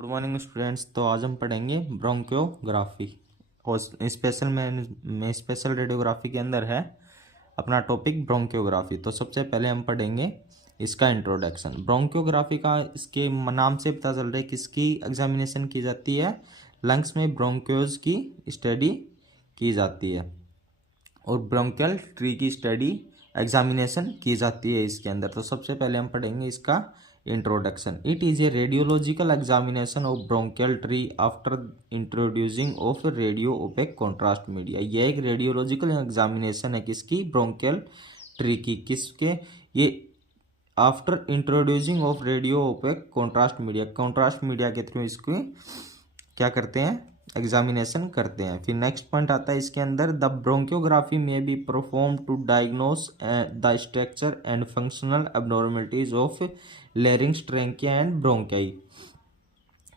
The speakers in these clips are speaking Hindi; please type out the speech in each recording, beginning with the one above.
Good morning students. तो आज हम पढ़ेंगे ब्रोंकियोग्राफी और स्पेशल रेडियोग्राफी के अंदर है अपना टॉपिक ब्रोंकियोग्राफी। तो सबसे पहले हम पढ़ेंगे इसका इंट्रोडक्शन। ब्रोंकियोग्राफी का इसके नाम से पता चल रहा है किसकी एग्जामिनेशन की जाती है, लंग्स में ब्रोंकियोज की स्टडी की जाती है और ब्रोंकियल ट्री की स्टडी एग्जामिनेशन की जाती है इसके अंदर। तो सबसे पहले हम पढ़ेंगे इसका introduction. It is a radiological examination of bronchial tree after introducing of radio OPEC contrast media. यह एक रेडियोलॉजिकल एग्जामिनेशन है किसकी, ब्रोंकियल ट्री की। किसके, ये after introducing of radio OPEC contrast media के थ्रू इसको क्या करते हैं, एग्जामिनेशन करते हैं। फिर नेक्स्ट पॉइंट आता है इसके अंदर, द ब्रोंकियोग्राफी में be perform to diagnose the structure and functional abnormalities of larynx, trachea and bronchi.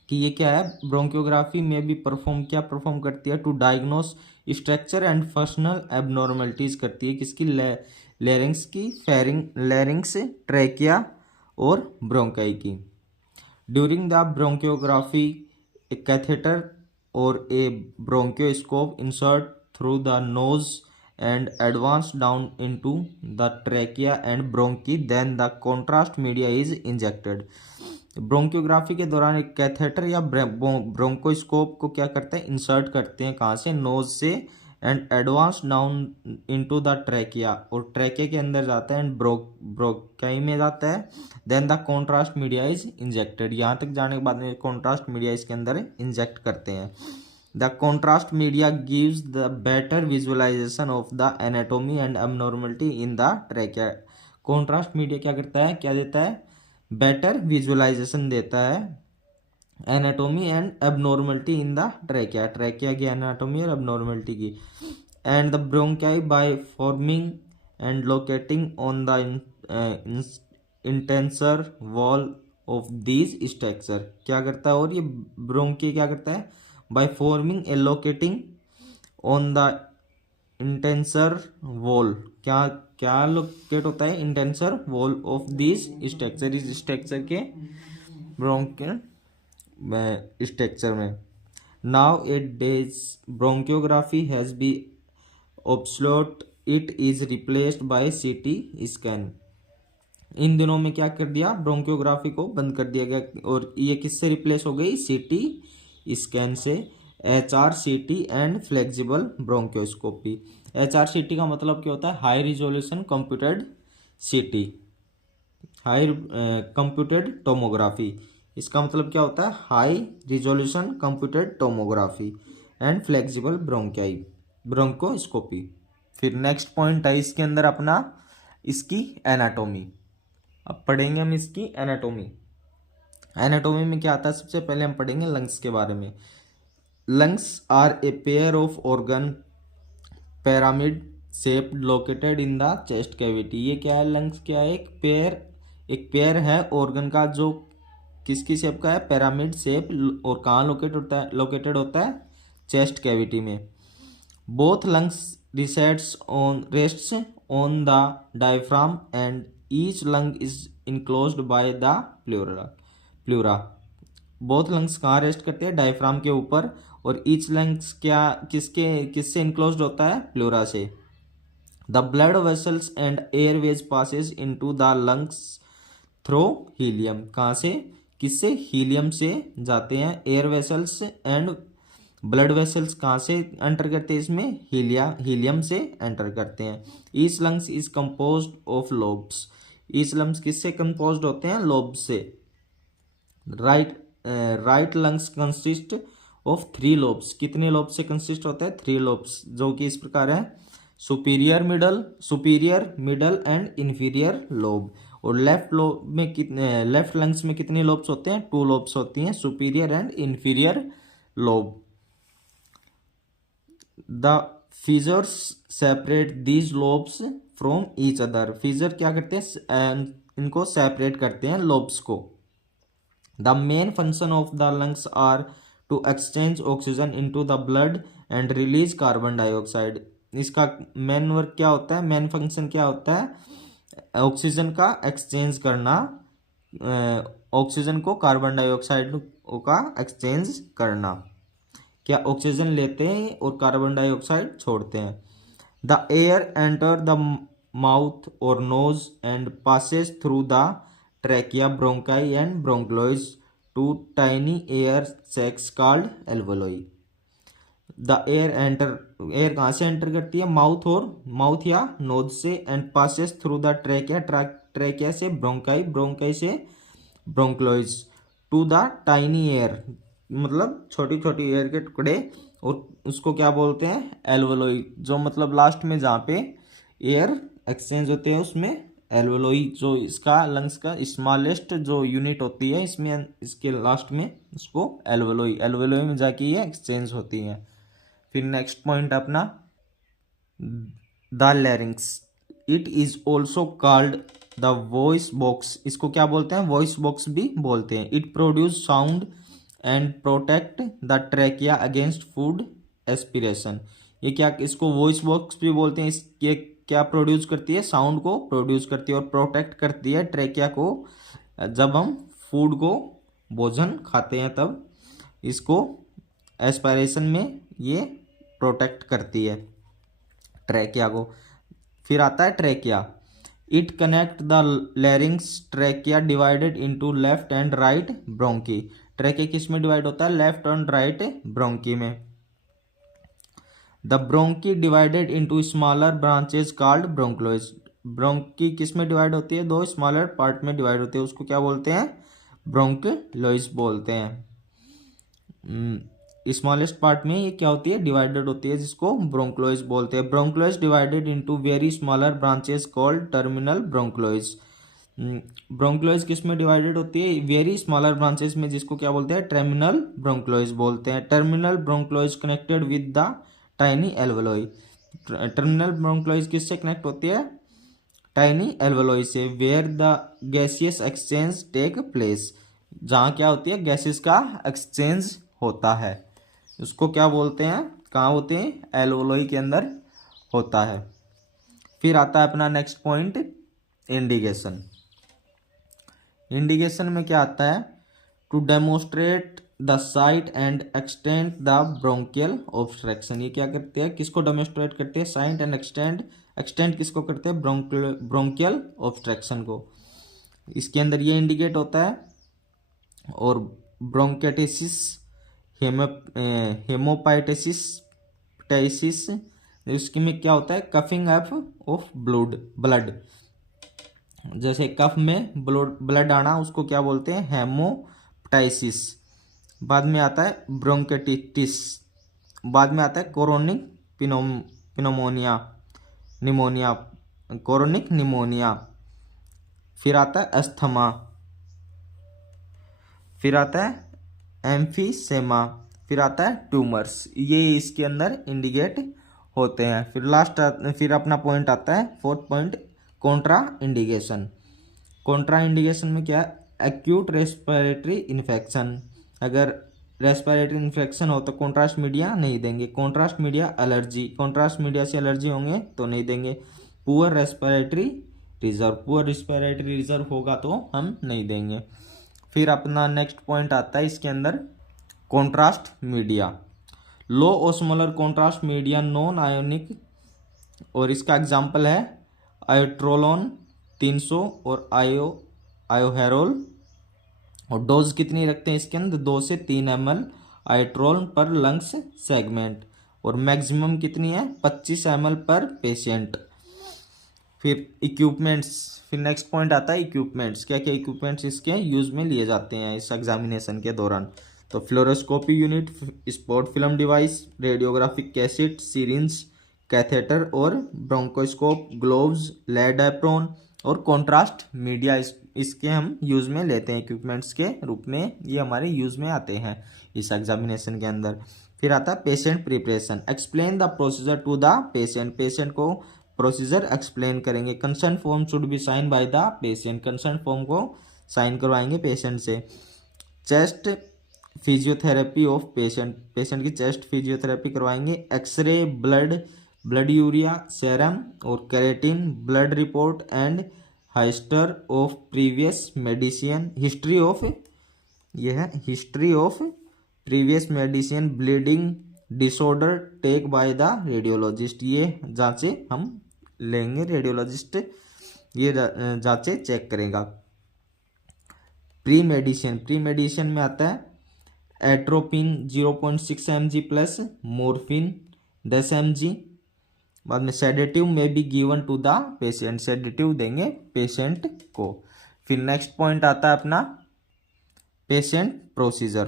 कि ये क्या है, ब्रोंकियोग्राफी में भी परफॉर्म करती है, to diagnose structure and functional abnormalities करती है किसकी, लेरिंग्स की, लेरिंग्स, ट्रैकिया और ब्रोंकाई की। During the bronchography a catheter or a bronchoscope insert through the nose and advance down into the trachea and bronchi, then the contrast media is injected। ब्रोंकियोग्राफी के दौरान एक कैथेटर या ब्रोंकोस्कोप को क्या करते हैं, इंसर्ट करते हैं, कहाँ से, नोज से, and advance down into the trachea, और ट्रैकिया के अंदर जाता है, एंड ब्रोंकाई में जाता है। Then the contrast media is injected. यहाँ तक जाने के बाद में कॉन्ट्रास्ट मीडिया इसके अंदर इंजेक्ट करते हैं। The contrast media gives the better visualisation of the anatomy and abnormality in the trachea. Contrast media क्या करता है, क्या देता है, बेटर विजुअलाइजेशन देता है anatomy and abnormality in the trachea, trachea की एनाटोमी और एबनॉर्मलिटी की। And the bronchi by forming and locating on the intensor wall of these structure. क्या करता है, और ये ब्रोंकी क्या करता है, by forming a locating on the intensor wall, क्या क्या लोकेट होता है, intensor wall of these structure, इस स्ट्रक्चर के ब्रोंकियल स्ट्रक्चर में। Now it days bronchography has be obsolete, it is replaced by CT scan. इन दिनों में क्या कर दिया, ब्रोंकियोग्राफी को बंद कर दिया गया और ये किससे रिप्लेस हो गई, सीटी स्कैन से। HRCT and flexible bronchoscopy. HRCT का मतलब क्या होता है, high resolution computed CT, high computed tomography. इसका मतलब क्या होता है, high resolution computed tomography and flexible bronchoscopy. फिर नेक्स्ट पॉइंट है इसके अंदर अपना इसकी एनाटोमी। अब पढ़ेंगे हम इसकी एनाटोमी। एनाटोमी में क्या आता है, सबसे पहले हम पढ़ेंगे लंग्स के बारे में। Lungs are a pair of organ pyramid shape located in the chest cavity. ये क्या है, लंग्स क्या है, एक पेयर है ऑर्गन का जो किसकी शेप का है, पिरामिड शेप, और कहाँ लोकेटेड होता है, चेस्ट कैविटी में। Both lungs rests on the diaphragm and each lung is enclosed by the pleura. Both lungs कहाँ रेस्ट करते हैं, डायफ्राम के ऊपर, और ईच लंग्स किससे इनक्लोज्ड होता है, प्लूरा से। The blood vessels and Airways passes into the lungs through helium. कहाँ से, किससे, हीलियम से जाते हैं। Air vessels and blood vessels कहाँ से एंटर करते हैं, इसमें हीलियम से एंटर करते हैं। Each lungs is composed of lobes. Each lungs किससे कंपोज्ड होते हैं, लोब से। Right lungs consist of 3 lobes. कितने लोब से कंसिस्ट होते हैं, 3 लोब्स, जो कि इस प्रकार है, superior, middle and inferior lobe. और लेफ्ट लंग्स में कितने लोब्स होते हैं, 2 लोब्स होती हैं, superior and inferior lobe. The fissures separate these lobes from each other. Fissure क्या करते हैं, इनको सेपरेट करते हैं, लोब्स को। The main function of the lungs are to exchange oxygen into the blood and release carbon dioxide. इसका मेन वर्क क्या होता है, मेन फंक्शन क्या होता है, ऑक्सीजन का एक्सचेंज करना, ऑक्सीजन को कार्बन डाइऑक्साइड का एक्सचेंज करना। क्या ऑक्सीजन लेते हैं और कार्बन डाइऑक्साइड छोड़ते हैं। The air enter the mouth और nose and passes through the trachea, bronchi and bronchioles to tiny air sacs called alveoli. The air कहाँ से एंटर करती है, माउथ या नोज से, and passes through the trachea से ब्रोंकाई, ब्रोंकाई से bronchioles to the tiny air, मतलब छोटी छोटी एयर के टुकड़े, और उसको क्या बोलते हैं, एल्वोलाई, जो मतलब लास्ट में जहाँ पे एयर एक्सचेंज होते हैं उसमें एल्वोलाई, जो इसका लंग्स का स्मॉलेस्ट जो यूनिट होती है इसमें, इसके लास्ट में उसको एल्वोलाई में जाके ये एक्सचेंज होती है। फिर नेक्स्ट पॉइंट अपना the larynx, it is also called the voice box, इसको क्या बोलते हैं, वॉइस बॉक्स भी बोलते हैं। It produce sound and protect the trachea against food aspiration, ये क्या, इसको वॉइस बॉक्स भी बोलते हैं। ये क्या प्रोड्यूस करती है, साउंड को प्रोड्यूस करती है और प्रोटेक्ट करती है ट्रैकिया को, जब हम फूड को भोजन खाते हैं तब इसको एस्पिरेशन में ये प्रोटेक्ट करती है ट्रैकिया को। फिर आता है trachea, it connect the larynx trachea divided into left and right bronchi, trachea किस में डिवाइड होता है, लेफ्ट एंड राइट ब्रोंकी में। The bronchi divided into smaller branches called bronchioles, bronchi किस में डिवाइड होती है, दो स्मॉलर पार्ट में डिवाइड होती है, उसको क्या बोलते हैं, ब्रोंक्लोइज बोलते हैं। स्मॉलेस्ट पार्ट में ये क्या होती है, डिवाइडेड होती है, जिसको ब्रोंक्लोइज बोलते हैं। Bronchioles divided into very smaller branches called terminal bronchioles, bronchioles किस में डिवाइडेड होती है, वेरी स्मॉलर ब्रांचेस में, जिसको क्या बोलते हैं, टर्मिनल ब्रोंक्लोइज बोलते हैं। Terminal bronchioles connected with the tiny alveoli, terminal bronchioles किससे कनेक्ट होती है, टाइनी एल्वोलाई से। Where the gaseous exchange take place, जहाँ क्या होती है, गैसेस का एक्सचेंज होता है, उसको क्या बोलते हैं, कहाँ होते हैं, एल्वोलाई के अंदर होता है। फिर आता है अपना नेक्स्ट पॉइंट इंडिकेशन। इंडिकेशन में क्या आता है, to demonstrate the site and extend the bronchial obstruction, ये क्या करते हैं, किसको डेमोस्ट्रेट करते हैं, साइट एंड एक्सटेंड किसको करते हैं, ब्रोंकियल ऑब्स्ट्रक्शन को। इसके अंदर ये इंडिकेट होता है। और ब्रोंकेटिसिस, हेमोपाइटिसिस, इसके में क्या होता है, कफिंग अप ऑफ ब्लड, जैसे कफ में ब्लड आना, उसको क्या बोलते हैं, हेमोप्टाइसिस। बाद में आता है ब्रोंकेटिटिस, बाद में आता है कोरोनिक निमोनिया, कोरोनिक निमोनिया। फिर आता है अस्थमा, फिर आता है एम्फीसेमा, फिर आता है ट्यूमर्स, ये इसके अंदर इंडिकेट होते हैं। फिर अपना पॉइंट आता है fourth point, Contra indication. Contra indication में क्या है, एक्यूट रेस्पिरेटरी इन्फेक्शन, अगर रेस्पिरेटरी इन्फेक्शन हो तो कॉन्ट्रास्ट मीडिया नहीं देंगे। Contrast media allergy, contrast media से एलर्जी होंगे तो नहीं देंगे। पुअर रेस्पिरेटरी रिजर्व होगा तो हम नहीं देंगे। फिर अपना नेक्स्ट पॉइंट आता है इसके अंदर, contrast media, low osmolar contrast media non ionic, और इसका एग्जाम्पल है आयोट्रोलोन 300 और आयोहेरोल। और डोज कितनी रखते हैं इसके अंदर, 2 से 3 ml आयोट्रोल पर लंग्स सेगमेंट, और मैक्सिमम कितनी है, 25 ml पर पेशेंट। फिर इक्विपमेंट्स, फिर नेक्स्ट पॉइंट आता है इक्विपमेंट्स, क्या क्या इक्विपमेंट्स इसके यूज में लिए जाते हैं इस एग्जामिनेशन के दौरान। तो fluoroscopy unit, spot film device, radiographic cassette, syringe, catheter और ब्रोंकोस्कोप, ग्लोव्स, लेड एप्रॉन और कॉन्ट्रास्ट मीडिया, इसके हम यूज़ में लेते हैं इक्विपमेंट्स के रूप में, ये हमारे यूज़ में आते हैं इस एग्जामिनेशन के अंदर। फिर आता है patient preparation, explain the procedure to the patient, patient को प्रोसीजर एक्सप्लेन करेंगे। Concern form should be sign by the patient, concern form को साइन करवाएंगे पेशेंट से। Chest physiotherapy of patient, patient की चेस्ट फिजियोथेरेपी करवाएंगे। एक्सरे, ब्लड यूरिया, सेरम और keratin, blood report and history of previous medicine, history of ये है history of previous medicine bleeding disorder take by the radiologist. ये जांचें हम लेंगे, रेडियोलॉजिस्ट ये जांचें चेक करेगा। प्री मेडिसिन में आता है atropine 0.6 mg plus morphine 10 mg। बाद में sedative may be given to the patient, sedative देंगे पेशेंट को। फिर नेक्स्ट पॉइंट आता है अपना patient procedure.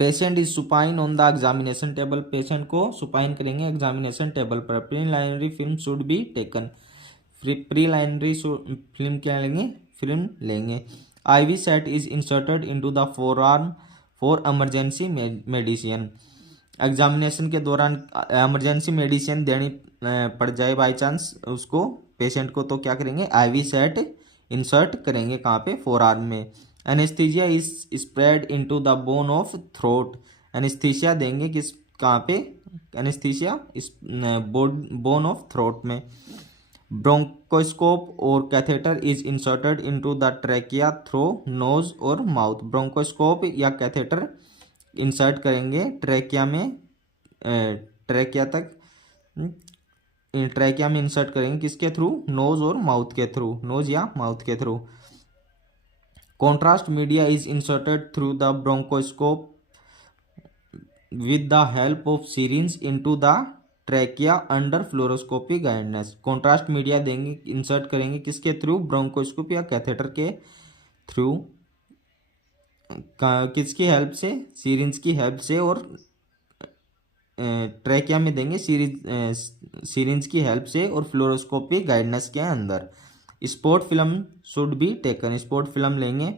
Patient is supine on the examination table, patient को सुपाइन करेंगे एग्जामिनेशन टेबल पर। Preliminary film should be taken, preliminary film क्या लेंगे, फिल्म लेंगे। IV set is inserted into the forearm for emergency medicine, examination के दौरान इमरजेंसी मेडिसिन देनी पड़ जाए बाई चांस उसको पेशेंट को, तो क्या करेंगे IV सेट इंसर्ट करेंगे, कहाँ पे, फोरआर्म में। Anaesthesia is spread into the bone of throat, anaesthesia देंगे किस, कहाँ पे, एनेस्थीसिया इस बोन ऑफ थ्रोट में। ब्रोंकोस्कोप और catheter is inserted into the trachea through nose और माउथ, ब्रोंकोस्कोप या कैथेटर इंसर्ट करेंगे ट्रैकिया में, ट्रैकिया तक, ट्रैकिया में इंसर्ट करेंगे किसके थ्रू, नोज और माउथ के थ्रू, नोज या माउथ के through. Contrast media is inserted through the bronchoscope with the help of syringe into the trachea under fluoroscopy guidance, contrast media देंगे इंसर्ट करेंगे किसके थ्रू, ब्रोंकोस्कोप या कैथेटर के थ्रू, किसकी हेल्प से, सिरिंज की हेल्प से, और ट्रैकिया में देंगे सिरिंज की हेल्प से और फ्लोरोस्कोपी गाइडेंस के अंदर। Spot film should be taken, spot film लेंगे।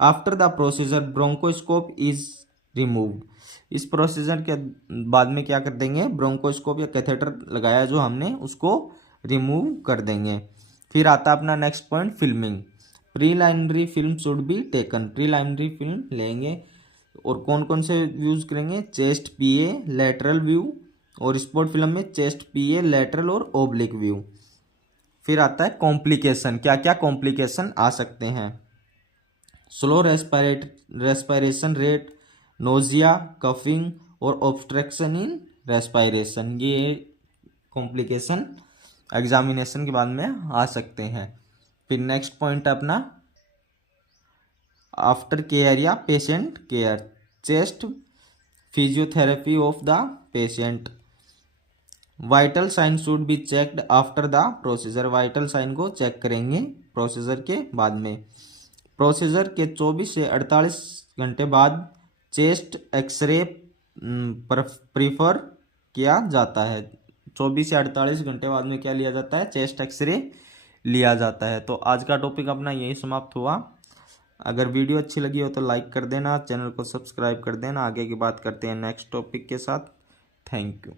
After the procedure bronchoscope is removed, इस प्रोसीजर के बाद में क्या कर देंगे, ब्रोंकोस्कोप या कैथेटर लगाया जो हमने उसको रिमूव कर देंगे। फिर आता अपना next point filming. Preliminary film should be taken, preliminary film लेंगे और कौन कौन से व्यूज करेंगे, चेस्ट PA लेटरल व्यू, और स्पॉट फिल्म में चेस्ट PA लेटरल और ओब्लिक व्यू। फिर आता है कॉम्प्लिकेशन, क्या क्या कॉम्प्लिकेशन आ सकते हैं, slow respiration rate, nausea, coughing और ऑब्स्ट्रक्शन इन रेस्पिरेशन, ये कॉम्प्लिकेशन एग्जामिनेशन के बाद में आ सकते हैं। फिर नेक्स्ट पॉइंट अपना आफ्टर केयर या patient care, chest physiotherapy of the patient. Vital sign should be checked after the procedure, vital sign को चेक करेंगे प्रोसीजर के बाद में। प्रोसीजर के 24 से 48 घंटे बाद चेस्ट एक्सरे प्रीफर किया जाता है, 24 से 48 घंटे बाद में क्या लिया जाता है, चेस्ट एक्सरे लिया जाता है। तो आज का टॉपिक अपना यही समाप्त हुआ। अगर वीडियो अच्छी लगी हो तो लाइक कर देना, चैनल को सब्सक्राइब कर देना। आगे की बात करते हैं नेक्स्ट टॉपिक के साथ। Thank you.